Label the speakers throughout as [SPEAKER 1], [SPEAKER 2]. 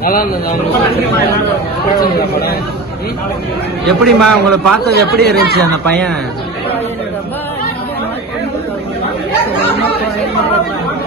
[SPEAKER 1] நல்லா இருந்தது அவங்களுக்கு படம்?
[SPEAKER 2] எப்படிம்மா உங்களை பார்த்தது எப்படி இருந்துச்சு அந்த பையன்?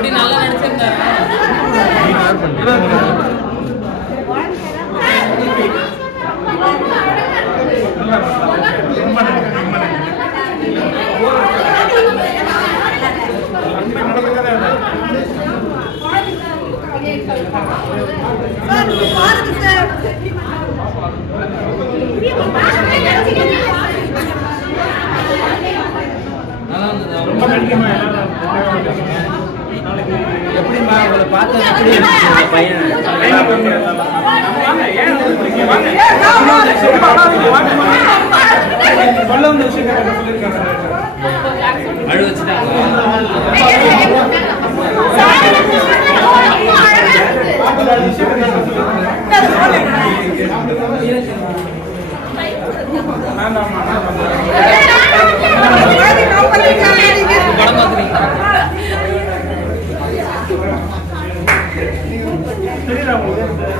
[SPEAKER 1] அப்படி நல்லா நடிச்சிருந்தாரு you இருந்தது அவங்களுக்கு
[SPEAKER 2] எப்படிம்மா உங்களை பார்த்தது எப்படி இருந்துச்சு அந்த பையன்
[SPEAKER 1] அழு வச்சுட்டாங்களா படம் பார்த்துருக்கீங்களா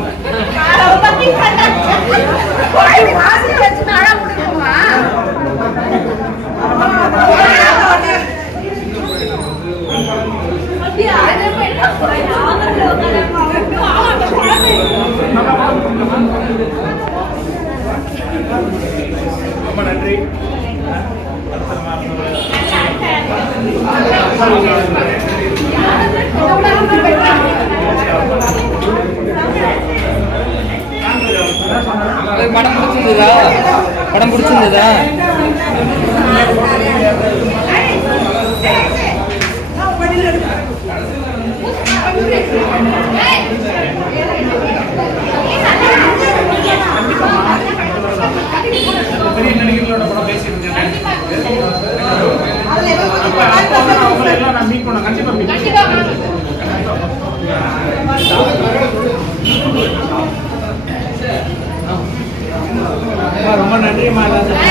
[SPEAKER 1] படம் பிடிச்சிருந்ததா படம் பிடிச்சிருந்ததா
[SPEAKER 3] Thank you.
[SPEAKER 1] ಮಾಡೋದು